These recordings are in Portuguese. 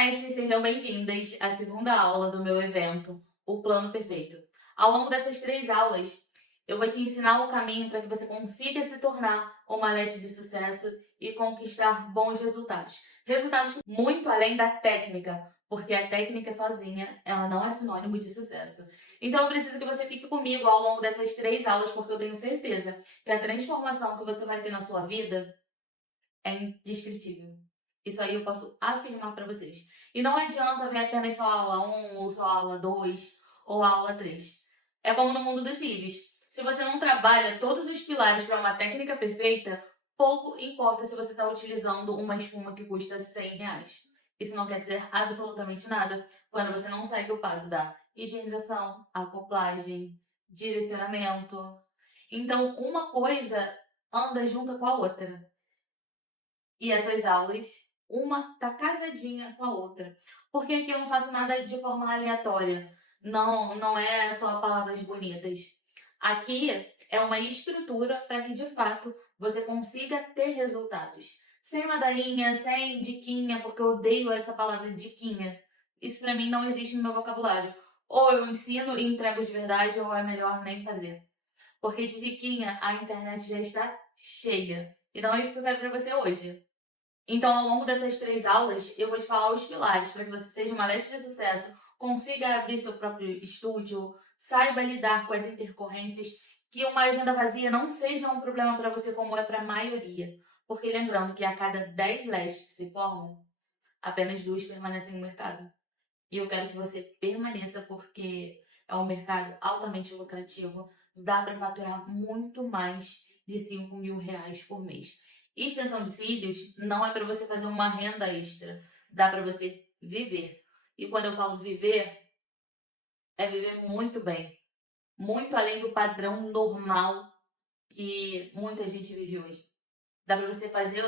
mestres, sejam bem-vindas à segunda aula do meu evento, O Plano Perfeito. Ao longo dessas 3 aulas, eu vou te ensinar o caminho para que você consiga se tornar uma mestre de sucesso e conquistar bons resultados. Resultados muito além da técnica, porque a técnica sozinha, ela não é sinônimo de sucesso. Então eu preciso que você fique comigo ao longo dessas 3 aulas, porque eu tenho certeza que a transformação que você vai ter na sua vida é indescritível. Isso aí eu posso afirmar para vocês. E não adianta ver apenas só a aula 1, ou só a aula 2, ou a aula 3. É como no mundo dos cílios. Se você não trabalha todos os pilares para uma técnica perfeita, pouco importa se você está utilizando uma espuma que custa R$100. Isso não quer dizer absolutamente nada quando você não segue o passo da higienização, acoplagem, direcionamento. Então, uma coisa anda junto com a outra. E essas aulas, uma tá casadinha com a outra. Porque aqui eu não faço nada de forma aleatória. Não é só palavras bonitas. Aqui é uma estrutura para que, de fato, você consiga ter resultados. Sem ladainha, sem diquinha, porque eu odeio essa palavra diquinha. Isso para mim não existe no meu vocabulário. Ou eu ensino e entrego de verdade, ou é melhor nem fazer. Porque de diquinha a internet já está cheia. E não é isso que eu quero para você hoje. Então, ao longo dessas 3 aulas, eu vou te falar os pilares para que você seja uma mestre de sucesso, consiga abrir seu próprio estúdio, saiba lidar com as intercorrências, que uma agenda vazia não seja um problema para você como é para a maioria. Porque lembrando que a cada 10 lestes que se formam, apenas 2 permanecem no mercado. E eu quero que você permaneça porque é um mercado altamente lucrativo, dá para faturar muito mais de R$5.000 por mês. Extensão de cílios não é para você fazer uma renda extra, dá para você viver. E quando eu falo viver, é viver muito bem, muito além do padrão normal que muita gente vive hoje. Dá para você fazer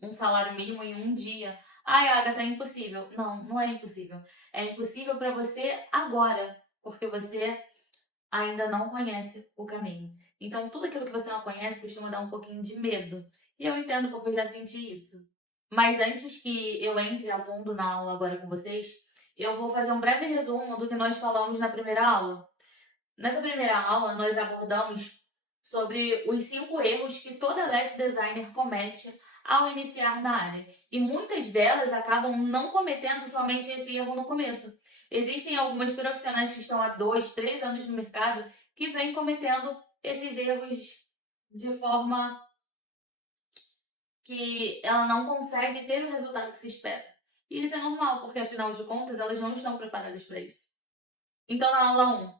um salário mínimo em um dia. Ai, Agatha, é impossível. Não, não é impossível. É impossível para você agora, porque você ainda não conhece o caminho. Então, tudo aquilo que você não conhece costuma dar um pouquinho de medo. E eu entendo porque eu já senti isso. Mas antes que eu entre a fundo na aula agora com vocês, eu vou fazer um breve resumo do que nós falamos na primeira aula. Nessa primeira aula, nós abordamos sobre os 5 erros que toda lash designer comete ao iniciar na área. E muitas delas acabam não cometendo somente esse erro no começo. Existem algumas profissionais que estão há 2, 3 anos no mercado que vêm cometendo esses erros de forma que ela não consegue ter o resultado que se espera. E isso é normal, porque afinal de contas elas não estão preparadas para isso. Então, na aula 1,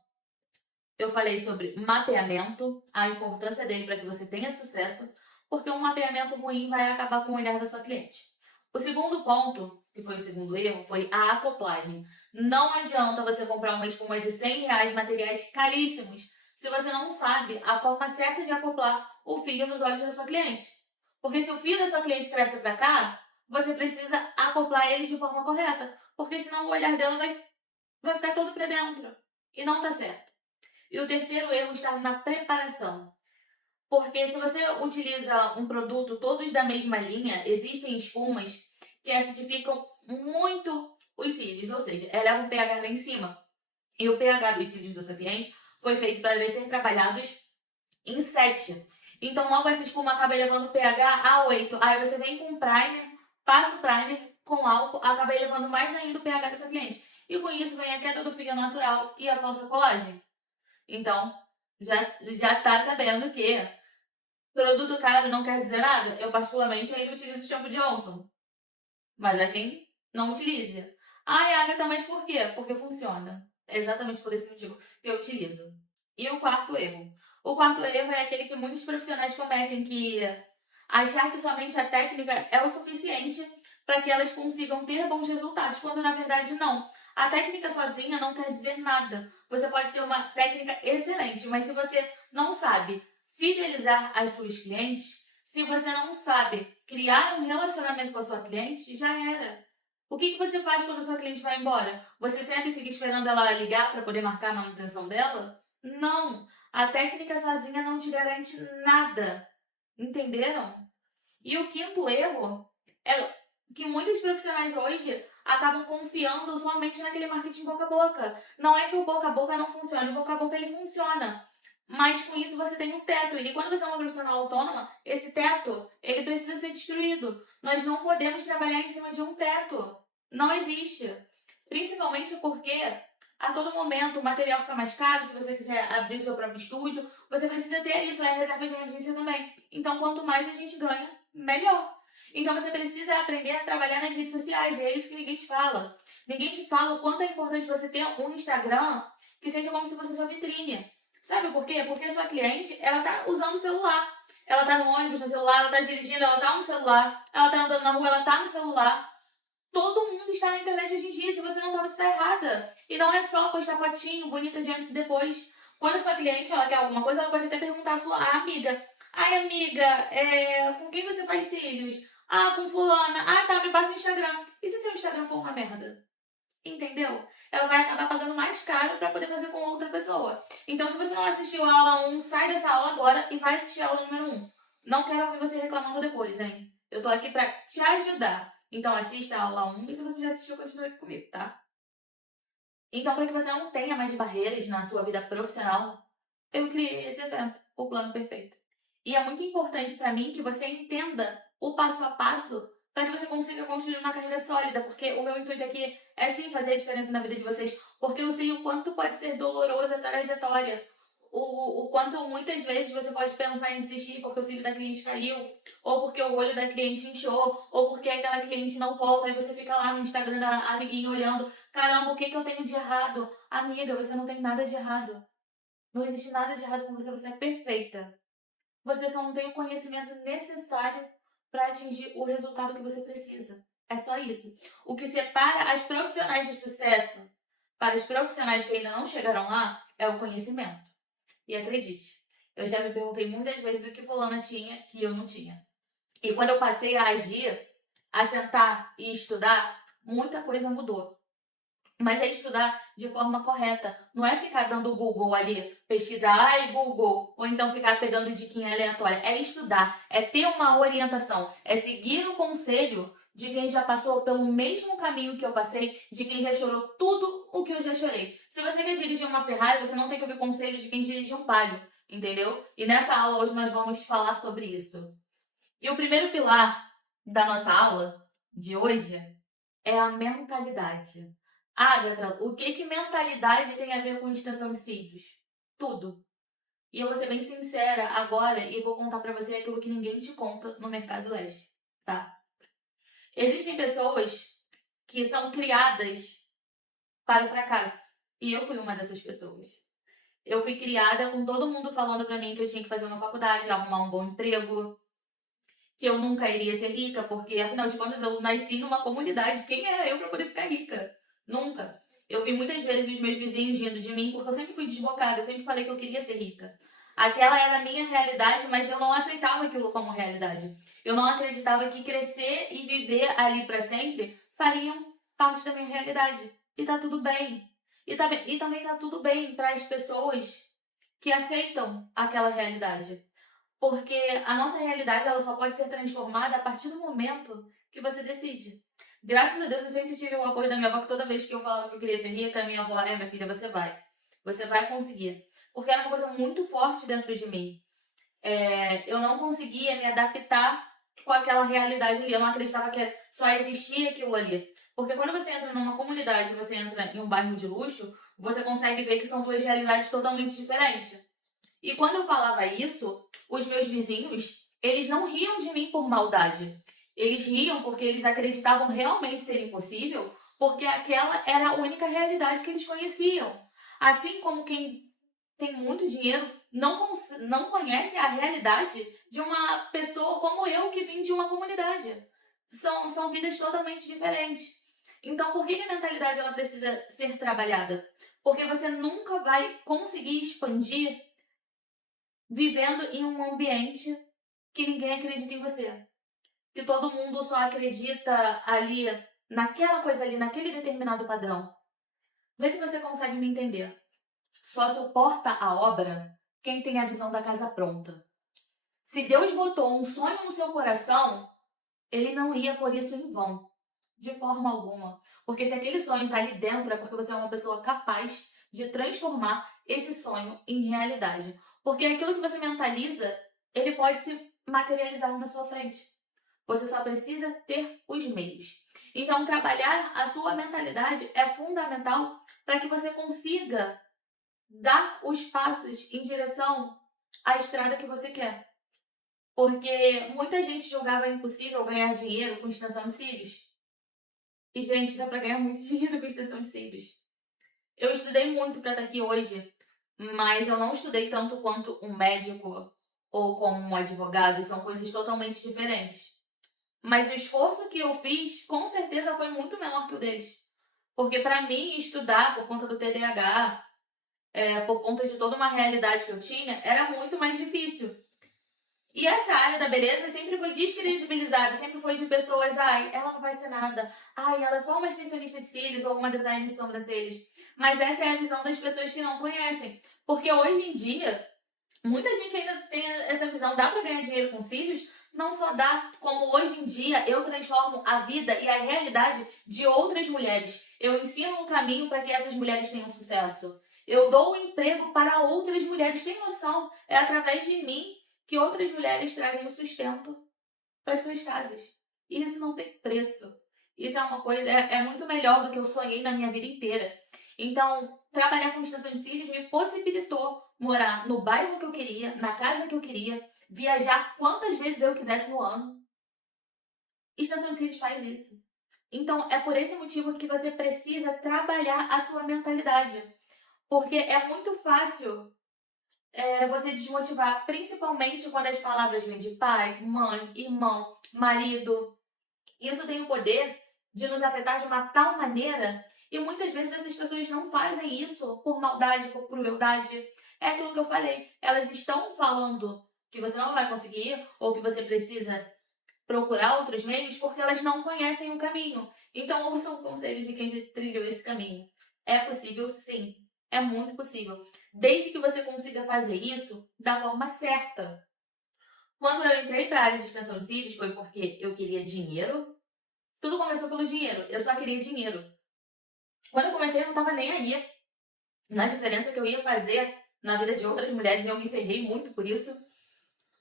eu falei sobre mapeamento, a importância dele para que você tenha sucesso, porque um mapeamento ruim vai acabar com o olhar da sua cliente. O segundo ponto, que foi o segundo erro, foi a acoplagem. Não adianta você comprar uma espuma de R$100, materiais caríssimos, se você não sabe a forma certa de acoplar o fio nos olhos da sua cliente. Porque se o fio da sua cliente cresce para cá, você precisa acoplar ele de forma correta, porque senão o olhar dela vai ficar todo para dentro. E não tá certo. E o terceiro erro está na preparação. Porque se você utiliza um produto todos da mesma linha, existem espumas que acidificam muito os cílios, ou seja, eleva o pH lá em cima. E o pH dos cílios do seu cliente foi feito para eles serem trabalhados em 7. Então logo essa espuma acaba elevando o pH a 8. Aí você vem com primer, passa o primer com álcool, acaba elevando mais ainda o pH dessa cliente. E com isso vem a queda do fio natural e a falsa colagem. Então, já tá sabendo que produto caro não quer dizer nada. Eu, particularmente, ainda utilizo shampoo de Johnson. Mas é quem não utiliza. Ai, Agatha, mas por quê? Porque funciona. É exatamente por esse motivo que eu utilizo. E o quarto erro? O quarto erro é aquele que muitos profissionais cometem, que achar que somente a técnica é o suficiente para que elas consigam ter bons resultados, quando na verdade não. A técnica sozinha não quer dizer nada. Você pode ter uma técnica excelente, mas se você não sabe fidelizar as suas clientes, se você não sabe criar um relacionamento com a sua cliente, já era. O que você faz quando a sua cliente vai embora? Você senta e fica esperando ela ligar para poder marcar a manutenção dela? Não! A técnica sozinha não te garante nada. Entenderam? E o quinto erro é que muitos profissionais hoje acabam confiando somente naquele marketing boca a boca. Não é que o boca a boca não funcione, o boca a boca ele funciona. Mas com isso você tem um teto. E quando você é uma profissional autônoma, esse teto, ele precisa ser destruído. Nós não podemos trabalhar em cima de um teto. Não existe. Principalmente porque a todo momento o material fica mais caro. Se você quiser abrir o seu próprio estúdio, você precisa ter ali sua reserva de emergência também. Então, quanto mais a gente ganha, melhor. Então, você precisa aprender a trabalhar nas redes sociais. E é isso que ninguém te fala. Ninguém te fala o quanto é importante você ter um Instagram que seja como se fosse sua vitrine. Sabe por quê? Porque a sua cliente, ela tá usando o celular. Ela tá no ônibus no celular, ela tá dirigindo, ela tá no celular. Ela tá andando na rua, ela tá no celular. Todo mundo está na internet hoje em dia. Se você não tá, você tá errada. E não é só postar fotinho bonita de antes e depois. Quando a sua cliente ela quer alguma coisa, ela pode até perguntar à sua amiga. Ai, amiga, com quem você faz cílios? Ah, com fulana. Ah, tá, me passa o Instagram. E se seu Instagram for uma merda? Entendeu? Ela vai acabar pagando mais caro para poder fazer com outra pessoa. Então, se você não assistiu a aula 1, sai dessa aula agora e vai assistir a aula número 1. Não quero ouvir você reclamando depois, hein? Eu tô aqui para te ajudar. Então, assista a aula 1 e se você já assistiu, continue aqui comigo, tá? Então, para que você não tenha mais barreiras na sua vida profissional, eu criei esse evento, o Plano Perfeito. E é muito importante para mim que você entenda o passo a passo para que você consiga construir uma carreira sólida, porque o meu intuito aqui é sim fazer a diferença na vida de vocês, porque eu sei o quanto pode ser dolorosa a trajetória, o quanto muitas vezes você pode pensar em desistir porque o cílio da cliente caiu, ou porque o olho da cliente inchou, ou porque aquela cliente não volta e você fica lá no Instagram da amiguinha olhando, caramba, o que eu tenho de errado? Amiga, você não tem nada de errado. Não existe nada de errado com você, você é perfeita. Você só não tem o conhecimento necessário para atingir o resultado que você precisa. É só isso. O que separa as profissionais de sucesso para os profissionais que ainda não chegaram lá é o conhecimento. E acredite, eu já me perguntei muitas vezes o que fulana tinha que eu não tinha. E quando eu passei a agir, a sentar e estudar, muita coisa mudou. Mas é estudar de forma correta. Não é ficar dando Google ali, pesquisar, ai Google, ou então ficar pegando diquinha aleatória. É estudar, é ter uma orientação, é seguir o conselho de quem já passou pelo mesmo caminho que eu passei, de quem já chorou tudo o que eu já chorei. Se você quer dirigir uma Ferrari, você não tem que ouvir conselho de quem dirige um Palio, entendeu? E nessa aula hoje nós vamos falar sobre isso. E o primeiro pilar da nossa aula de hoje é a mentalidade. Agatha, o que mentalidade tem a ver com extensão de cílios? Tudo. E eu vou ser bem sincera agora e vou contar pra você aquilo que ninguém te conta no mercado leste, tá? Existem pessoas que são criadas para o fracasso. E eu fui uma dessas pessoas. Eu fui criada com todo mundo falando pra mim que eu tinha que fazer uma faculdade, arrumar um bom emprego, que eu nunca iria ser rica, porque afinal de contas eu nasci numa comunidade. Quem era eu pra poder ficar rica? Nunca. Eu vi muitas vezes os meus vizinhos rindo de mim porque eu sempre fui desbocada, eu sempre falei que eu queria ser rica. Aquela era a minha realidade, mas eu não aceitava aquilo como realidade. Eu não acreditava que crescer e viver ali para sempre fariam parte da minha realidade. E tá tudo bem. E também tá tudo bem para as pessoas que aceitam aquela realidade. Porque a nossa realidade ela só pode ser transformada a partir do momento que você decide. Graças a Deus eu sempre tive o apoio da minha avó, que toda vez que eu falava que eu queria ser rica, minha avó, minha filha, você vai. Você vai conseguir. Porque era uma coisa muito forte dentro de mim. Eu não conseguia me adaptar com aquela realidade ali. Eu não acreditava que só existia aquilo ali. Porque quando você entra numa comunidade, você entra em um bairro de luxo, você consegue ver que são duas realidades totalmente diferentes. E quando eu falava isso, os meus vizinhos, eles não riam de mim por maldade. Eles riam porque eles acreditavam realmente ser impossível, porque aquela era a única realidade que eles conheciam. Assim como quem tem muito dinheiro não conhece a realidade de uma pessoa como eu que vim de uma comunidade. São vidas totalmente diferentes. Então, por que a mentalidade ela precisa ser trabalhada? Porque você nunca vai conseguir expandir vivendo em um ambiente que ninguém acredita em você. Que todo mundo só acredita ali, naquela coisa ali, naquele determinado padrão. Vê se você consegue me entender. Só suporta a obra quem tem a visão da casa pronta. Se Deus botou um sonho no seu coração, ele não ia por isso em vão, de forma alguma. Porque se aquele sonho está ali dentro, é porque você é uma pessoa capaz de transformar esse sonho em realidade. Porque aquilo que você mentaliza, ele pode se materializar na sua frente. Você só precisa ter os meios. Então, trabalhar a sua mentalidade é fundamental para que você consiga dar os passos em direção à estrada que você quer. Porque muita gente julgava impossível ganhar dinheiro com extensão de cílios. E, gente, dá para ganhar muito dinheiro com extensão de cílios. Eu estudei muito para estar aqui hoje, mas eu não estudei tanto quanto um médico ou como um advogado. São coisas totalmente diferentes. Mas o esforço que eu fiz, com certeza, foi muito menor que o deles. Porque para mim, estudar por conta do TDAH, por conta de toda uma realidade que eu tinha, era muito mais difícil. E essa área da beleza sempre foi descredibilizada, sempre foi de pessoas, ai, ela não vai ser nada, ai, ela é só uma extensionista de cílios ou uma designer de sobrancelhas. Mas essa é a visão das pessoas que não conhecem. Porque hoje em dia, muita gente ainda tem essa visão, dá pra ganhar dinheiro com cílios? Não só dá, como hoje em dia eu transformo a vida e a realidade de outras mulheres. Eu ensino um caminho para que essas mulheres tenham sucesso. Eu dou um emprego para outras mulheres. Tem noção? É através de mim que outras mulheres trazem o sustento para as suas casas. E isso não tem preço. Isso é uma coisa, é muito melhor do que eu sonhei na minha vida inteira. Então, trabalhar com extensão de cílios me possibilitou morar no bairro que eu queria, na casa que eu queria, viajar quantas vezes eu quisesse no ano. Extensão de cílios faz isso. Então, é por esse motivo que você precisa trabalhar a sua mentalidade. Porque é muito fácil você desmotivar, principalmente quando as palavras vêm de pai, mãe, irmão, marido. Isso tem o poder de nos afetar de uma tal maneira e muitas vezes essas pessoas não fazem isso por maldade, por crueldade. É aquilo que eu falei. Elas estão falando que você não vai conseguir ou que você precisa procurar outros meios porque elas não conhecem o caminho. Então ouçam o conselho de quem já trilhou esse caminho. É possível, sim. É muito possível. Desde que você consiga fazer isso da forma certa. Quando eu entrei para a área de extensão de cílios foi porque eu queria dinheiro. Tudo começou pelo dinheiro. Eu só queria dinheiro. Quando eu comecei, eu não tava nem aí na diferença que eu ia fazer na vida de outras mulheres. E eu me ferrei muito por isso.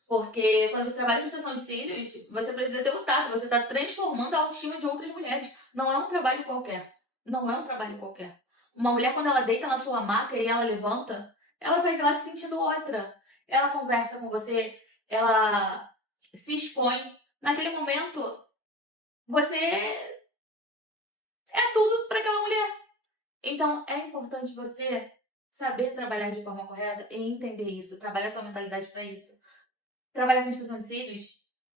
Porque quando você trabalha com extensão de cílios, você precisa ter o tato. Você está transformando a autoestima de outras mulheres. Não é um trabalho qualquer. Não é um trabalho qualquer. Uma mulher, quando ela deita na sua maca e ela levanta, ela sai de lá se sentindo outra. Ela conversa com você, ela se expõe. Naquele momento, você é tudo para aquela mulher. Então, é importante você saber trabalhar de forma correta e entender isso, trabalhar sua mentalidade para isso. Trabalhar com extensão de cílios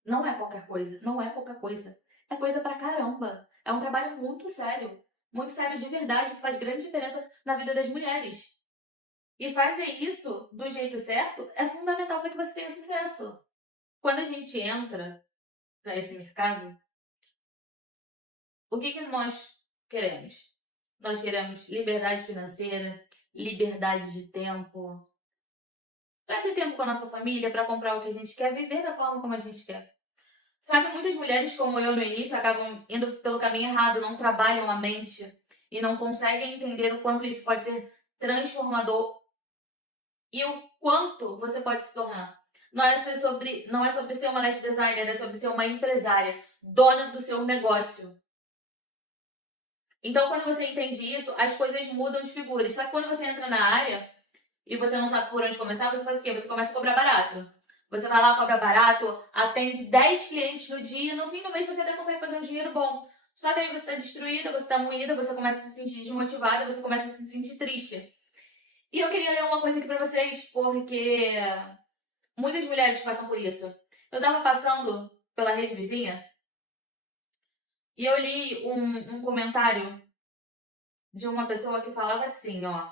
não é qualquer coisa, não é pouca coisa. É coisa pra caramba. É um trabalho muito sério de verdade, que faz grande diferença na vida das mulheres. E fazer isso do jeito certo é fundamental para que você tenha sucesso. Quando a gente entra para esse mercado, o que nós queremos? Nós queremos liberdade financeira, liberdade de tempo, para ter tempo com a nossa família, para comprar o que a gente quer, viver da forma como a gente quer. Sabe, muitas mulheres, como eu no início, acabam indo pelo caminho errado, não trabalham a mente e não conseguem entender o quanto isso pode ser transformador e o quanto você pode se tornar. Não é sobre ser uma lash designer, é sobre ser uma empresária, dona do seu negócio. Então, quando você entende isso, as coisas mudam de figura. Só que quando você entra na área e você não sabe por onde começar, você faz o quê? Você começa a cobrar barato. Você vai lá, cobra barato, atende 10 clientes no dia, no fim do mês você até consegue fazer um dinheiro bom. Só que aí você está destruída, você está moída, você começa a se sentir desmotivada, você começa a se sentir triste. E eu queria ler uma coisa aqui pra vocês, porque muitas mulheres passam por isso. Eu tava passando pela rede vizinha e eu li um comentário de uma pessoa que falava assim, ó.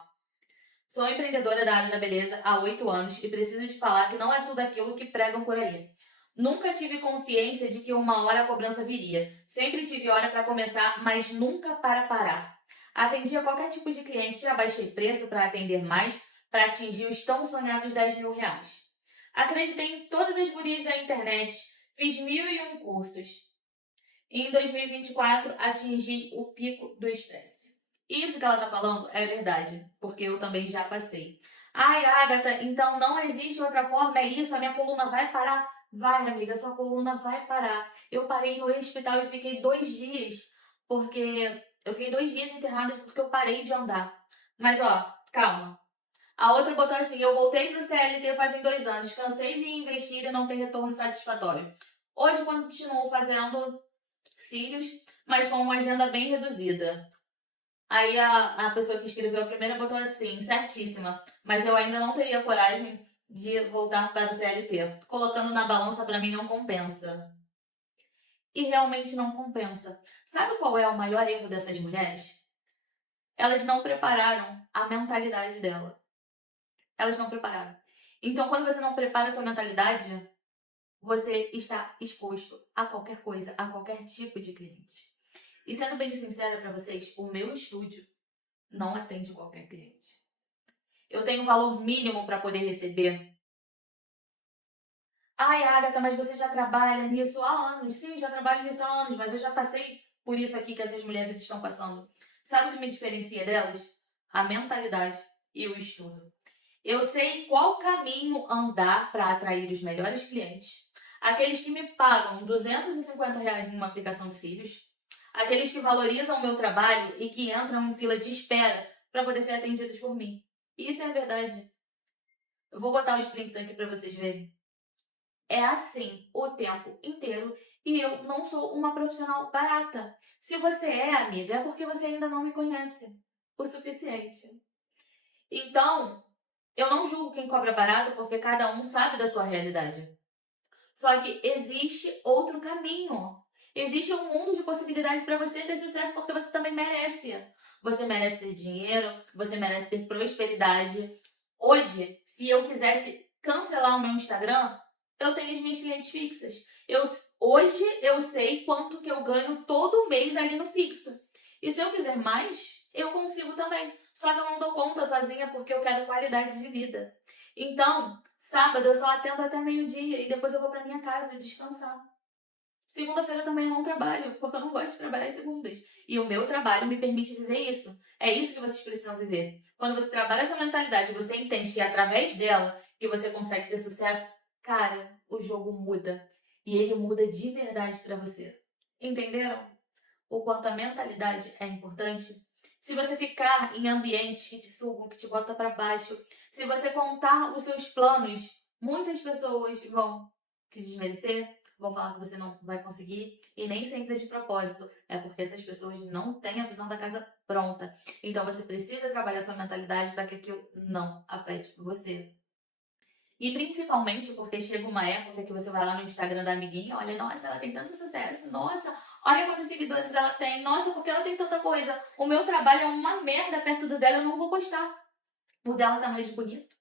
Sou empreendedora da área da beleza há 8 anos e preciso te falar que não é tudo aquilo que pregam por aí. Nunca tive consciência de que uma hora a cobrança viria. Sempre tive hora para começar, mas nunca para parar. Atendi a qualquer tipo de cliente, já baixei preço para atender mais, para atingir os tão sonhados 10 mil reais. Acreditei em todas as gurias da internet, fiz 1001 cursos. em 2024 atingi o pico do estresse. Isso que ela tá falando é verdade, porque eu também já passei. Ai, Agatha, então não existe outra forma, é isso, a minha coluna vai parar? Vai, amiga, sua coluna vai parar. Eu parei no hospital e fiquei 2 dias, porque eu fiquei 2 dias internada porque eu parei de andar. Mas ó, calma. A outra botou assim, eu voltei pro CLT fazem 2 anos, cansei de investir e não ter retorno satisfatório. Hoje continuo fazendo cílios, mas com uma agenda bem reduzida. Aí a pessoa que escreveu a primeira botou assim, certíssima, mas eu ainda não teria coragem de voltar para o CLT. Colocando na balança para mim não compensa. E realmente não compensa. Sabe qual é o maior erro dessas mulheres? Elas não prepararam a mentalidade dela. Elas não prepararam. Então, quando você não prepara essa mentalidade, você está exposto a qualquer coisa, a qualquer tipo de cliente. E sendo bem sincera para vocês, o meu estúdio não atende qualquer cliente. Eu tenho um valor mínimo para poder receber. Ai, Agatha, mas você já trabalha nisso há anos. Sim, já trabalho nisso há anos, mas eu já passei por isso aqui que essas mulheres estão passando. Sabe o que me diferencia delas? A mentalidade e o estudo. Eu sei qual caminho andar para atrair os melhores clientes. Aqueles que me pagam R$ 250 em uma aplicação de cílios. Aqueles que valorizam o meu trabalho e que entram em fila de espera para poder ser atendidos por mim. Isso é verdade. Eu vou botar os prints aqui para vocês verem. É assim o tempo inteiro e eu não sou uma profissional barata. Se você é, amiga, é porque você ainda não me conhece o suficiente. Então, eu não julgo quem cobra barato porque cada um sabe da sua realidade. Só que existe outro caminho. Existe um mundo de possibilidades para você ter sucesso porque você também merece. Você merece ter dinheiro, você merece ter prosperidade. Hoje, se eu quisesse cancelar o meu Instagram, eu tenho as minhas clientes fixas. Hoje eu sei quanto que eu ganho todo mês ali no fixo. E se eu quiser mais, eu consigo também. Só que eu não dou conta sozinha porque eu quero qualidade de vida. Então, sábado eu só atendo até meio-dia e depois eu vou pra minha casa descansar. Segunda-feira também eu não trabalho, porque eu não gosto de trabalhar em segundas. E o meu trabalho me permite viver isso. É isso que vocês precisam viver. Quando você trabalha essa mentalidade, você entende que é através dela que você consegue ter sucesso, cara, o jogo muda. E ele muda de verdade pra você. Entenderam? O quanto a mentalidade é importante? Se você ficar em ambientes que te sugam, que te botam para baixo, se você contar os seus planos, muitas pessoas vão te desmerecer, vão falar que você não vai conseguir, e nem sempre é de propósito, é porque essas pessoas não têm a visão da casa pronta. Então você precisa trabalhar sua mentalidade para que aquilo não afete você. E principalmente porque chega uma época que você vai lá no Instagram da amiguinha, olha, nossa, ela tem tanto sucesso, nossa, olha quantos seguidores ela tem, nossa, porque ela tem tanta coisa. O meu trabalho é uma merda perto do dela, eu não vou postar. O dela tá mais bonito.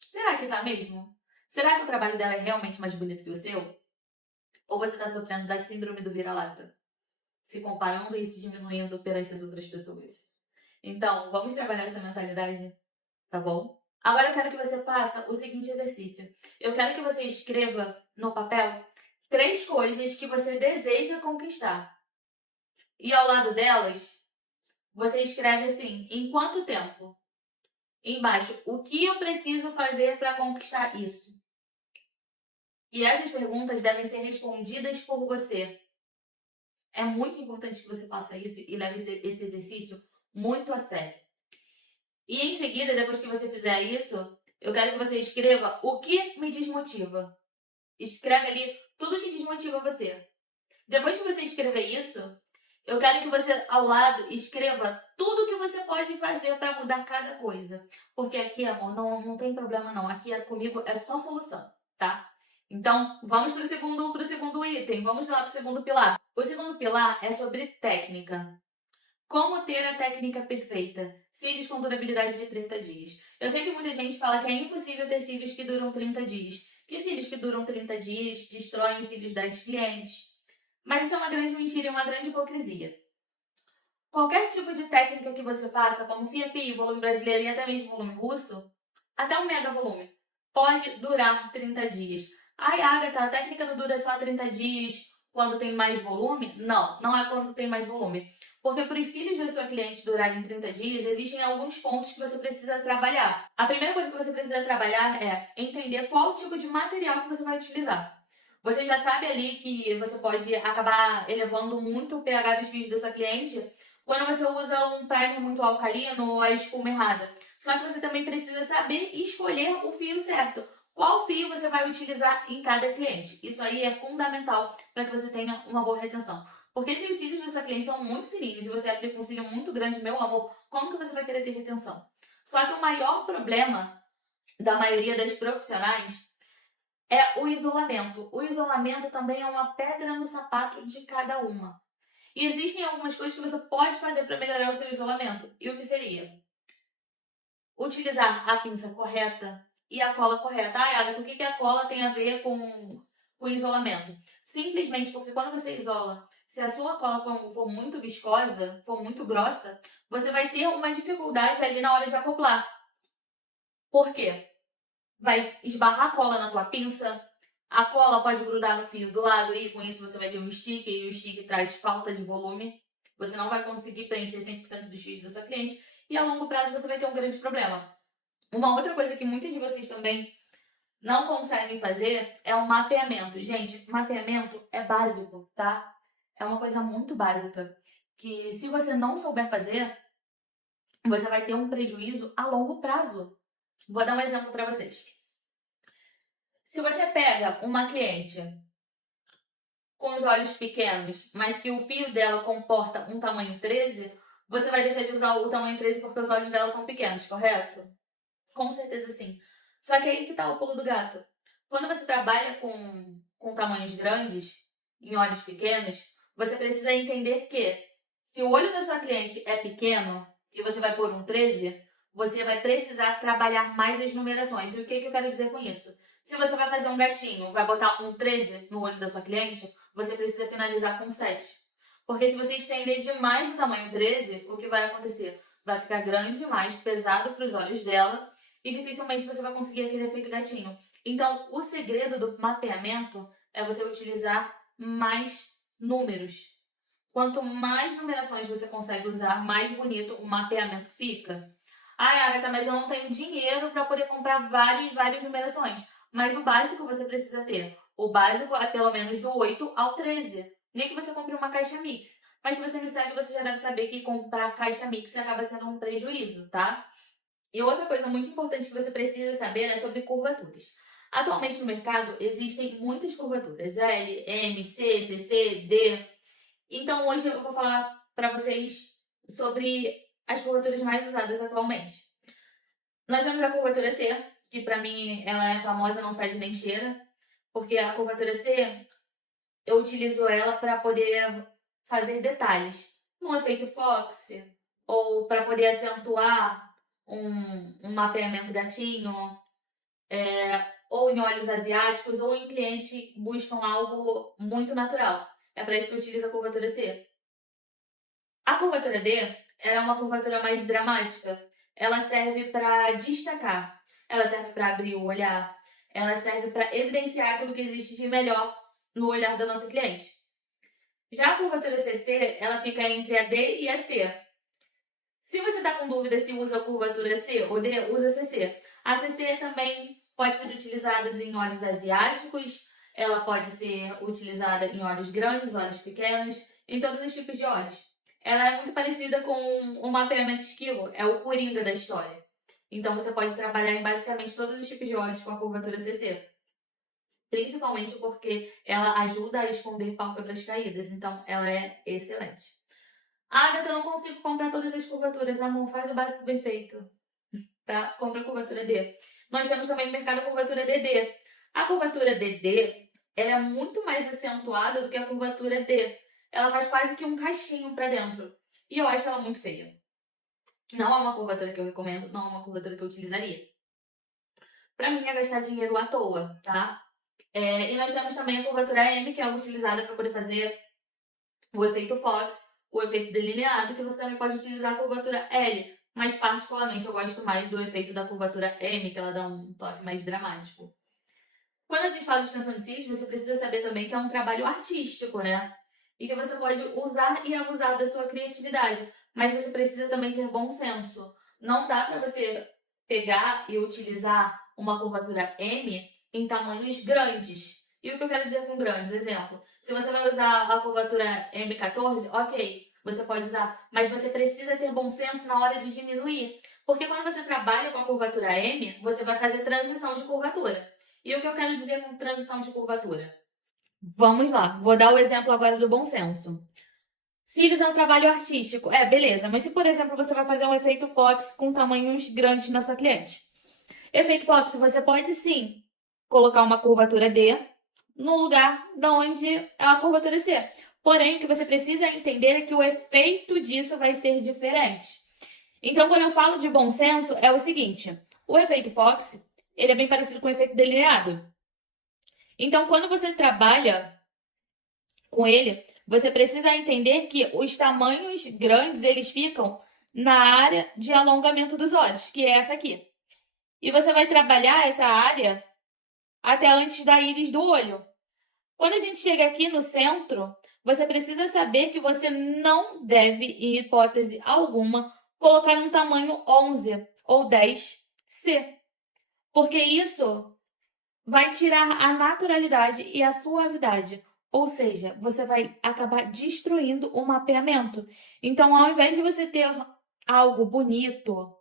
Será que tá mesmo? Será que o trabalho dela é realmente mais bonito que o seu? Ou você tá sofrendo da síndrome do vira-lata? Se comparando e se diminuindo perante as outras pessoas. Então, vamos trabalhar essa mentalidade, tá bom? Agora eu quero que você faça o seguinte exercício. Eu quero que você escreva no papel 3 coisas que você deseja conquistar. E ao lado delas, você escreve assim, em quanto tempo? Embaixo, o que eu preciso fazer para conquistar isso? E essas perguntas devem ser respondidas por você. É muito importante que você faça isso e leve esse exercício muito a sério. E em seguida, depois que você fizer isso, eu quero que você escreva o que me desmotiva. Escreve ali tudo que desmotiva você. Depois que você escrever isso, eu quero que você, ao lado, escreva tudo que você pode fazer para mudar cada coisa. Porque aqui, amor, não tem problema não. Aqui comigo é só solução, tá? Então, vamos pro segundo item. Vamos lá pro segundo pilar. O segundo pilar é sobre técnica. Como ter a técnica perfeita? Cílios com durabilidade de 30 dias. Eu sei que muita gente fala que é impossível ter cílios que duram 30 dias. Que cílios que duram 30 dias destroem os cílios das clientes. Mas isso é uma grande mentira e uma grande hipocrisia. Qualquer tipo de técnica que você faça, como fio, volume brasileiro e até mesmo volume russo, até um mega volume, pode durar 30 dias. Ai, Agatha, a técnica não dura só 30 dias quando tem mais volume? Não, não é quando tem mais volume. Porque para os cílios da sua cliente durarem 30 dias, existem alguns pontos que você precisa trabalhar. A primeira coisa que você precisa trabalhar é entender qual tipo de material que você vai utilizar. Você já sabe ali que você pode acabar elevando muito o pH dos fios da sua cliente quando você usa um primer muito alcalino ou a espuma errada. Só que você também precisa saber escolher o fio certo. Qual fio você vai utilizar em cada cliente? Isso aí é fundamental para que você tenha uma boa retenção. Porque se os cílios dessa cliente são muito fininhos e você aplica um cílio muito grande, meu amor, como que você vai querer ter retenção? Só que o maior problema da maioria das profissionais é o isolamento. O isolamento também é uma pedra no sapato de cada uma. E existem algumas coisas que você pode fazer para melhorar o seu isolamento. E o que seria? Utilizar a pinça correta e a cola correta. Ah, Agatha, o que a cola tem a ver com isolamento? Simplesmente porque quando você isola, se a sua cola for muito viscosa, for muito grossa, você vai ter uma dificuldade ali na hora de acoplar. Por quê? Vai esbarrar a cola na tua pinça, a cola pode grudar no fio do lado e com isso você vai ter um stick e o stick traz falta de volume. Você não vai conseguir preencher 100% dos fios da sua cliente e a longo prazo você vai ter um grande problema. Uma outra coisa que muitos de vocês também não conseguem fazer é o mapeamento. Gente, mapeamento é básico, tá? É uma coisa muito básica que se você não souber fazer, você vai ter um prejuízo a longo prazo. Vou dar um exemplo para vocês. Se você pega uma cliente com os olhos pequenos, mas que o fio dela comporta um tamanho 13, você vai deixar de usar o tamanho 13 porque os olhos dela são pequenos, correto? Com certeza sim. Só que aí que tá o pulo do gato. Quando você trabalha com tamanhos grandes, em olhos pequenos, você precisa entender que se o olho da sua cliente é pequeno e você vai pôr um 13, você vai precisar trabalhar mais as numerações. E o que eu quero dizer com isso? Se você vai fazer um gatinho, vai botar um 13 no olho da sua cliente, você precisa finalizar com 7. Porque se você estender demais o tamanho 13, o que vai acontecer? Vai ficar grande demais, pesado para os olhos dela e dificilmente você vai conseguir aquele efeito gatinho. Então, o segredo do mapeamento é você utilizar mais números. Quanto mais numerações você consegue usar, mais bonito o mapeamento fica. Ai, Agatha, mas eu não tenho dinheiro para poder comprar várias numerações. Mas o básico você precisa ter. O básico é pelo menos do 8 ao 13. Nem que você compre uma caixa mix. Mas se você me segue, você já deve saber que comprar caixa mix acaba sendo um prejuízo, tá? E outra coisa muito importante que você precisa saber é sobre curvaturas. Atualmente no mercado existem muitas curvaturas, L, M, C, CC, D. Então hoje eu vou falar para vocês sobre as curvaturas mais usadas atualmente. Nós temos a curvatura C, que para mim ela é famosa, não fede nem cheira, porque a curvatura C eu utilizo ela para poder fazer detalhes, um efeito Fox, ou para poder acentuar um mapeamento gatinho, ou em olhos asiáticos, ou em clientes que buscam algo muito natural. É para isso que eu utilizo a curvatura C. A curvatura D é uma curvatura mais dramática. Ela serve para destacar, ela serve para abrir o olhar, ela serve para evidenciar aquilo que existe de melhor no olhar da nossa cliente. Já a curvatura CC, ela fica entre a D e a C. Se você está com dúvida se usa a curvatura C ou D, usa a CC. A CC também pode ser utilizada em olhos asiáticos, ela pode ser utilizada em olhos grandes, olhos pequenos, em todos os tipos de olhos. Ela é muito parecida com o mapeamento esquilo, é o coringa da história. Então você pode trabalhar em basicamente todos os tipos de olhos com a curvatura CC. Principalmente porque ela ajuda a esconder pálpebras caídas, então ela é excelente. Agatha, eu não consigo comprar todas as curvaturas, amor, faz o básico bem feito, tá? Compra a curvatura D. Nós temos também no mercado a curvatura DD. A curvatura DD, ela é muito mais acentuada do que a curvatura D. Ela faz quase que um caixinho pra dentro. E eu acho ela muito feia. Não é uma curvatura que eu recomendo, não é uma curvatura que eu utilizaria. Pra mim é gastar dinheiro à toa, tá? E nós temos também a curvatura M, que é utilizada para poder fazer o efeito Fox, o efeito delineado, que você também pode utilizar a curvatura L. Mas particularmente eu gosto mais do efeito da curvatura M, que ela dá um toque mais dramático. Quando a gente fala de extensão de cílios, você precisa saber também que é um trabalho artístico, né? E que você pode usar e abusar da sua criatividade. Mas você precisa também ter bom senso. Não dá para você pegar e utilizar uma curvatura M em tamanhos grandes. E o que eu quero dizer com grandes? Exemplo, se você vai usar a curvatura M14, ok, você pode usar, mas você precisa ter bom senso na hora de diminuir. Porque quando você trabalha com a curvatura M, você vai fazer transição de curvatura. E o que eu quero dizer com transição de curvatura? Vamos lá, vou dar o exemplo agora do bom senso. Cílios é um trabalho artístico. Beleza, mas se, por exemplo, você vai fazer um efeito Fox com tamanhos grandes na sua cliente. Efeito Fox, você pode sim colocar uma curvatura D no lugar de onde é a curvatura C. Porém, o que você precisa entender é que o efeito disso vai ser diferente. Então, quando eu falo de bom senso, é o seguinte. O efeito Fox, ele é bem parecido com o efeito delineado. Então, quando você trabalha com ele, você precisa entender que os tamanhos grandes, eles ficam na área de alongamento dos olhos, que é essa aqui. E você vai trabalhar essa área até antes da íris do olho. Quando a gente chega aqui no centro, você precisa saber que você não deve, em hipótese alguma, colocar um tamanho 11 ou 10C. Porque isso vai tirar a naturalidade e a suavidade. Ou seja, você vai acabar destruindo o mapeamento. Então, ao invés de você ter algo bonito,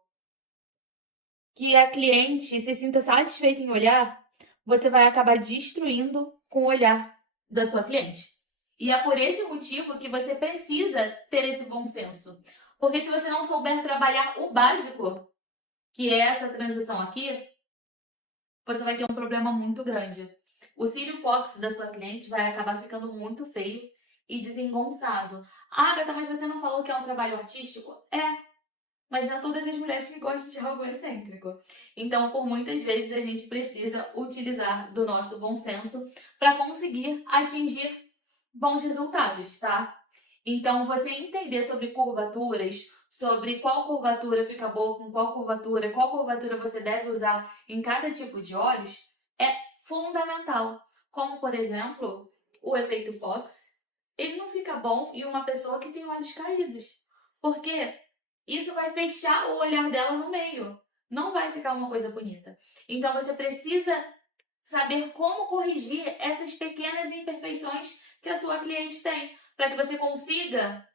que a cliente se sinta satisfeita em olhar, você vai acabar destruindo com o olhar da sua cliente. E é por esse motivo que você precisa ter esse bom senso. Porque se você não souber trabalhar o básico, que é essa transição aqui, você vai ter um problema muito grande. O cílio Fox da sua cliente vai acabar ficando muito feio e desengonçado. Agatha, mas você não falou que é um trabalho artístico? Mas não todas as mulheres que gostam de algo excêntrico. Então, por muitas vezes, a gente precisa utilizar do nosso bom senso para conseguir atingir bons resultados, tá? Então, você entender sobre curvaturas, sobre qual curvatura fica boa com qual curvatura você deve usar em cada tipo de olhos, é fundamental. Como, por exemplo, o efeito Fox, ele não fica bom em uma pessoa que tem olhos caídos. Porque isso vai fechar o olhar dela no meio. Não vai ficar uma coisa bonita. Então, você precisa saber como corrigir essas pequenas imperfeições que a sua cliente tem, para que você consiga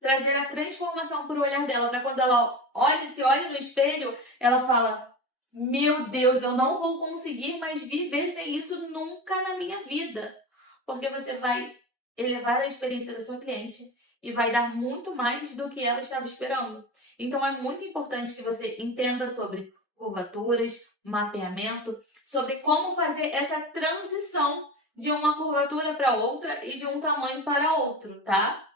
trazer a transformação para o olhar dela, para quando ela se olha no espelho, ela fala: meu Deus, eu não vou conseguir mais viver sem isso nunca na minha vida. Porque você vai elevar a experiência da sua cliente e vai dar muito mais do que ela estava esperando. Então é muito importante que você entenda sobre curvaturas, mapeamento, sobre como fazer essa transição de uma curvatura para outra e de um tamanho para outro, tá?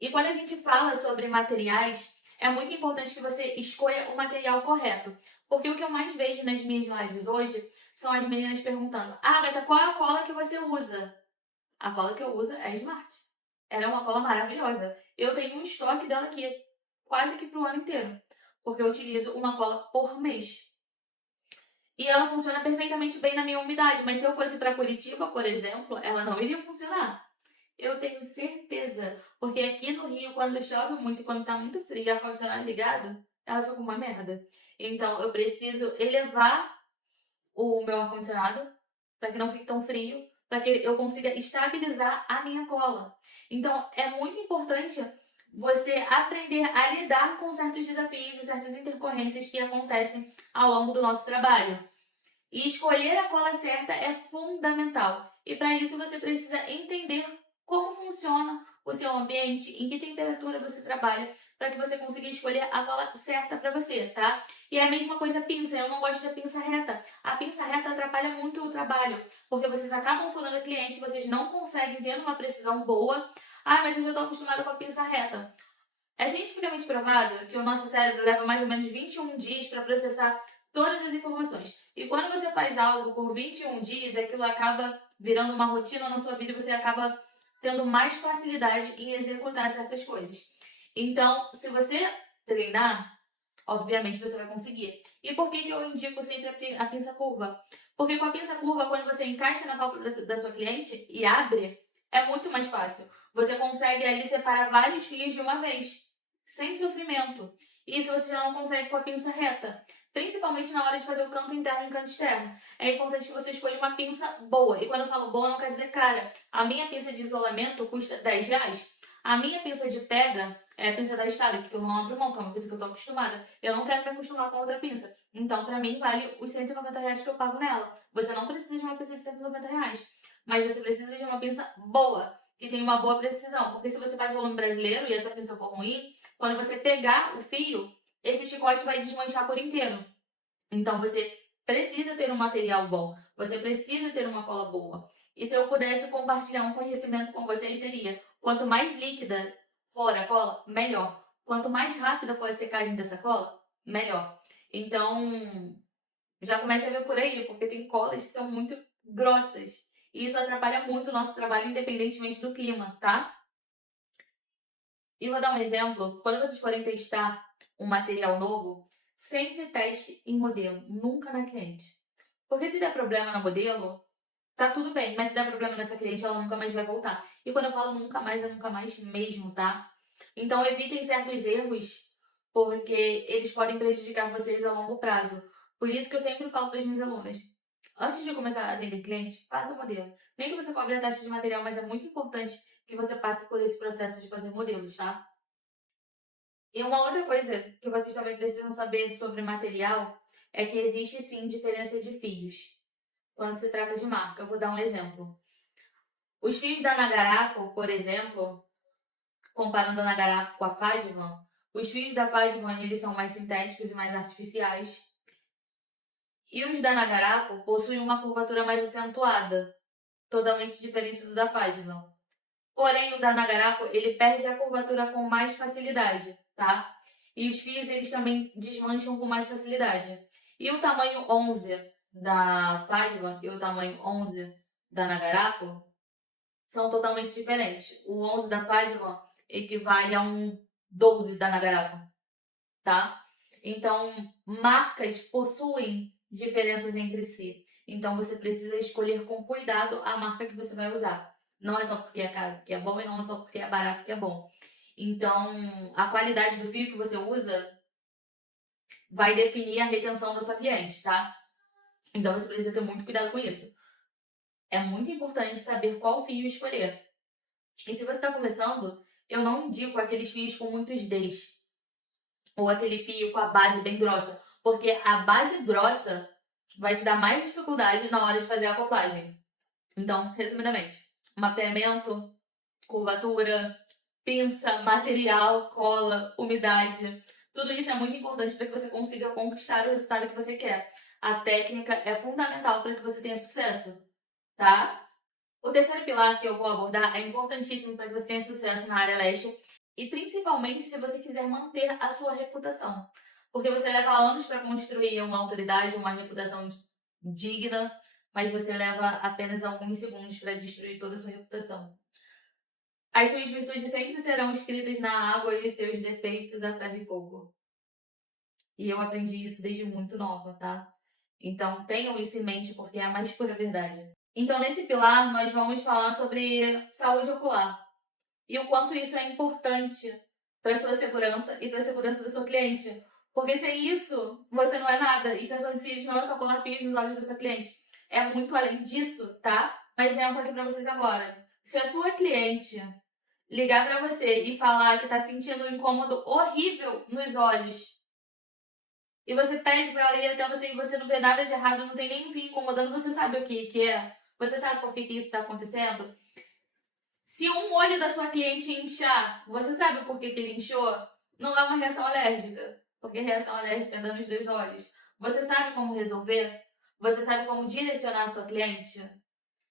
E quando a gente fala sobre materiais, é muito importante que você escolha o material correto. Porque o que eu mais vejo nas minhas lives hoje são as meninas perguntando: Agatha, qual é a cola que você usa? A cola que eu uso é a Smart. Ela é uma cola maravilhosa. Eu tenho um estoque dela aqui quase que pro ano inteiro. Porque eu utilizo uma cola por mês. E ela funciona perfeitamente bem na minha umidade. Mas se eu fosse para Curitiba, por exemplo, ela não iria funcionar. Eu tenho certeza. Porque aqui no Rio, quando chove muito e quando tá muito frio e o ar-condicionado ligado, ela fica uma merda. Então eu preciso elevar o meu ar-condicionado para que não fique tão frio, para que eu consiga estabilizar a minha cola. Então é muito importante você aprender a lidar com certos desafios e certas intercorrências que acontecem ao longo do nosso trabalho. E escolher a cola certa é fundamental. E para isso você precisa entender como funciona o seu ambiente, em que temperatura você trabalha, para que você consiga escolher a cola certa para você, tá? E é a mesma coisa a pinça. Eu não gosto da pinça reta. A pinça reta atrapalha muito o trabalho, porque vocês acabam furando a cliente, vocês não conseguem ter uma precisão boa. Mas eu já estou acostumada com a pinça reta. É cientificamente provado que o nosso cérebro leva mais ou menos 21 dias para processar todas as informações. E quando você faz algo por 21 dias, aquilo acaba virando uma rotina na sua vida e você acaba tendo mais facilidade em executar certas coisas. Então, se você treinar, obviamente você vai conseguir. E por que eu indico sempre a pinça curva? Porque com a pinça curva, quando você encaixa na pálpebra da sua cliente e abre, é muito mais fácil. Você consegue ali separar vários fios de uma vez, sem sofrimento. Isso você já não consegue com a pinça reta. Principalmente na hora de fazer o canto interno e o canto externo. É importante que você escolha uma pinça boa. E quando eu falo boa, não quer dizer cara. A minha pinça de isolamento custa R$10. A minha pinça de pega é a pinça da Estale, que eu não abro mão, que é uma pinça que eu tô acostumada. Eu não quero me acostumar com outra pinça. Então, pra mim, vale os R$190 que eu pago nela. Você não precisa de uma pinça de R$190. Mas você precisa de uma pinça boa, que tem uma boa precisão. Porque se você faz volume brasileiro e essa pinça for ruim, quando você pegar o fio, esse chicote vai desmanchar por inteiro. Então, você precisa ter um material bom. Você precisa ter uma cola boa. E se eu pudesse compartilhar um conhecimento com vocês, seria: quanto mais líquida for a cola, melhor. Quanto mais rápida for a secagem dessa cola, melhor. Então, já comece a ver por aí, porque tem colas que são muito grossas. E isso atrapalha muito o nosso trabalho, independentemente do clima, tá? E vou dar um exemplo. Quando vocês forem testar um material novo, sempre teste em modelo, nunca na cliente. Porque se der problema no modelo, tá tudo bem. Mas se der problema nessa cliente, ela nunca mais vai voltar. E quando eu falo nunca mais, é nunca mais mesmo, tá? Então evitem certos erros, porque eles podem prejudicar vocês a longo prazo. Por isso que eu sempre falo para as minhas alunas: antes de começar a atender clientes, faça o modelo. Nem que você cobre a taxa de material, mas é muito importante que você passe por esse processo de fazer modelos, tá? E uma outra coisa que vocês também precisam saber sobre material é que existe sim diferença de fios quando se trata de marca. Eu vou dar um exemplo. Os fios da Nagaraco, por exemplo, comparando a Nagaraco com a Fadvan, os fios da Fadvan eles são mais sintéticos e mais artificiais. E os da Nagaraco possuem uma curvatura mais acentuada, totalmente diferente do da Fadvan. Porém, o da Nagaraco, ele perde a curvatura com mais facilidade, tá? E os fios, eles também desmancham com mais facilidade. E o tamanho 11 da Fadvan e o tamanho 11 da Nagaraco são totalmente diferentes. O 11 da Fadvan equivale a um 12 da Nagaraco, tá? Então, marcas possuem diferenças entre si. Então, você precisa escolher com cuidado a marca que você vai usar. Não é só porque é caro que é bom e não é só porque é barato que é bom. Então, a qualidade do fio que você usa vai definir a retenção da sua cliente, tá? Então, você precisa ter muito cuidado com isso. É muito importante saber qual fio escolher. E se você está começando, eu não indico aqueles fios com muitos Ds. Ou aquele fio com a base bem grossa. Porque a base grossa vai te dar mais dificuldade na hora de fazer a acoplagem. Então, resumidamente, mapeamento, curvatura, pinça, material, cola, umidade. Tudo isso é muito importante para que você consiga conquistar o resultado que você quer. A técnica é fundamental para que você tenha sucesso, tá? O terceiro pilar que eu vou abordar é importantíssimo para que você tenha sucesso na área leste e principalmente se você quiser manter a sua reputação. Porque você leva anos para construir uma autoridade, uma reputação digna, mas você leva apenas alguns segundos para destruir toda a sua reputação. As suas virtudes sempre serão escritas na água e os seus defeitos a ferro e fogo. E eu aprendi isso desde muito nova, tá? Então tenham isso em mente porque é a mais pura verdade. Então nesse pilar nós vamos falar sobre saúde ocular e o quanto isso é importante para a sua segurança e para a segurança da sua cliente. Porque sem isso, você não é nada. Extensão de cílios não é só colar fios nos olhos da sua cliente. É muito além disso, tá? Um exemplo aqui para vocês agora. Se a sua cliente ligar para você e falar que tá sentindo um incômodo horrível nos olhos, e você pede para ela ir até você e você não vê nada de errado, não tem nem fio incomodando, você sabe o que é? Você sabe por que isso está acontecendo? Se um olho da sua cliente inchar, você sabe por que ele inchou? Não é uma reação alérgica, porque reação alérgica é dano nos dois olhos. Você sabe como resolver? Você sabe como direcionar a sua cliente?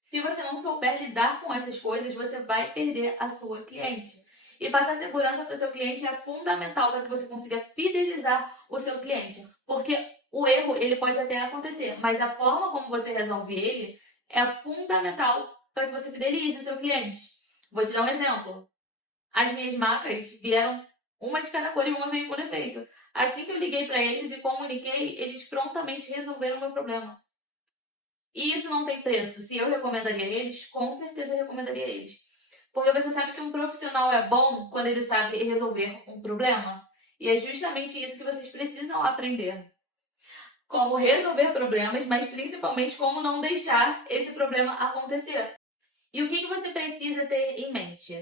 Se você não souber lidar com essas coisas, você vai perder a sua cliente. E passar segurança para o seu cliente é fundamental para que você consiga fidelizar o seu cliente. Porque o erro, ele pode até acontecer, mas a forma como você resolve ele é fundamental para que você fidelize o seu cliente. Vou te dar um exemplo. As minhas marcas vieram uma de cada cor e uma veio com defeito. Assim que eu liguei para eles e comuniquei, eles prontamente resolveram o meu problema. E isso não tem preço. Se eu recomendaria eles, com certeza eu recomendaria eles. Porque você sabe que um profissional é bom quando ele sabe resolver um problema. E é justamente isso que vocês precisam aprender. Como resolver problemas, mas principalmente como não deixar esse problema acontecer. E o que você precisa ter em mente?